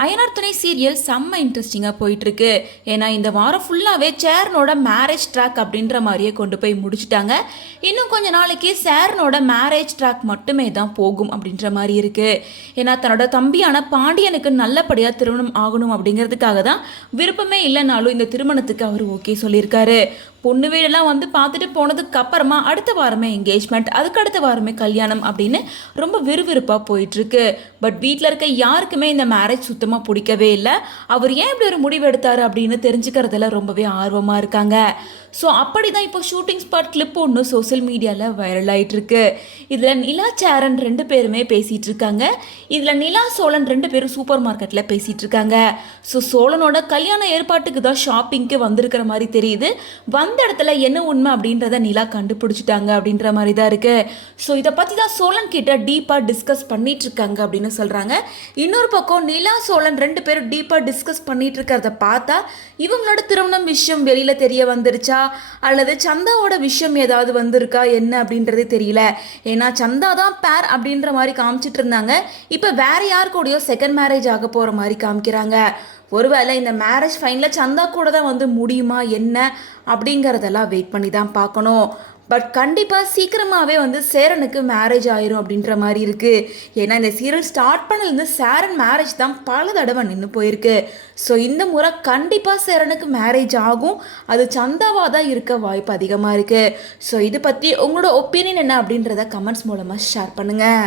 அயனார் துணை சீரியல் செம்ம இன்ட்ரெஸ்டிங்காக போயிட்டுருக்கு. ஏன்னா இந்த வாரம் ஃபுல்லாகவே சேரனோட மேரேஜ் ட்ராக் அப்படின்ற மாதிரியே கொண்டு போய் முடிச்சுட்டாங்க. இன்னும் கொஞ்ச நாளைக்கு சேரனோட மேரேஜ் ட்ராக் மட்டுமே தான் போகும் அப்படின்ற மாதிரி இருக்குது. ஏன்னா தன்னோட தம்பியான பாண்டியனுக்கு நல்லபடியாக திருமணம் ஆகணும் அப்படிங்கிறதுக்காக தான் விருப்பமே இல்லைனாலும் இந்த திருமணத்துக்கு அவர் ஓகே சொல்லியிருக்காரு. பொண்ணு வீடெல்லாம் வந்து பார்த்துட்டு போனதுக்கு அப்புறமா அடுத்த வாரமே என்கேஜ்மெண்ட், அதுக்கு அடுத்த வாரமே கல்யாணம் அப்படின்னு ரொம்ப விறுவிறுப்பாக போயிட்டுருக்கு. பட் வீட்டில் இருக்க யாருக்குமே இந்த மேரேஜ் சுத்தமாக பிடிக்கவே இல்லை. அவர் ஏன் இப்படி ஒரு முடிவு எடுத்தார் அப்படின்னு தெரிஞ்சுக்கிறதுல ரொம்பவே ஆர்வமாக இருக்காங்க. ஸோ அப்படி தான் இப்போ ஷூட்டிங் ஸ்பாட் கிளிப் ஒன்று சோசியல் மீடியாவில் வைரல் ஆகிட்டுருக்கு. இதில் நிலா சேரன் 2 பேருமே பேசிகிட்டு இருக்காங்க. இதில் நிலா சோழன் 2 பேரும் சூப்பர் மார்க்கெட்டில் பேசிகிட்டு இருக்காங்க. ஸோ சோழனோட கல்யாண ஏற்பாட்டுக்கு தான் ஷாப்பிங்க்கு வந்திருக்கிற மாதிரி தெரியுது. வந்த இடத்துல என்ன உண்மை அப்படின்றத நிலா கண்டுபிடிச்சிட்டாங்க அப்படின்ற மாதிரி தான் இருக்குது. ஸோ இதை பற்றி தான் சோழன் கிட்ட டீப்பாக டிஸ்கஸ் பண்ணிட்டு இருக்காங்க அப்படின்னு சொல்கிறாங்க. இன்னொரு பக்கம் நிலா சோழன் 2 பேரும் டீப்பாக டிஸ்கஸ் பண்ணிட்டு இருக்கிறத பார்த்தா இவங்களோட திருமணம் விஷயம் வெளியில் தெரிய வந்துருச்சா அல்லது சந்தாவோட விஷயம் ஏதாவது வந்திருக்கா என்ன அப்படின்றதே தெரியல. ஏன்னா சந்தா தான் பேர் அப்படின்ற மாதிரி காமிச்சிட்டு இருந்தாங்க. இப்போ வேற யார் கூடயோ செகண்ட் மேரேஜ் ஆக போகிற மாதிரி காமிக்கிறாங்க. ஒருவேளை இந்த மேரேஜ் ஃபைனில் சந்தா கூட தான் வந்து முடியுமா என்ன அப்படிங்கிறதெல்லாம் வெயிட் பண்ணி தான் பார்க்கணும். பட் கண்டிப்பாக சீக்கிரமாகவே வந்து சேரனுக்கு மேரேஜ் ஆயிரும் அப்படின்ற மாதிரி இருக்குது. ஏன்னா இந்த சீரியல் ஸ்டார்ட் பண்ணலேருந்து சேரன் மேரேஜ் தான் பல தடவை நின்று போயிருக்கு. ஸோ இந்த முறை கண்டிப்பாக சேரனுக்கு மேரேஜ் ஆகும். அது சந்தாவாக தான் இருக்க வாய்ப்பு அதிகமாக இருக்குது. ஸோ இது பற்றி உங்களோட ஒப்பீனியன் என்ன அப்படின்றத கமெண்ட்ஸ் மூலமாக ஷேர் பண்ணுங்கள்.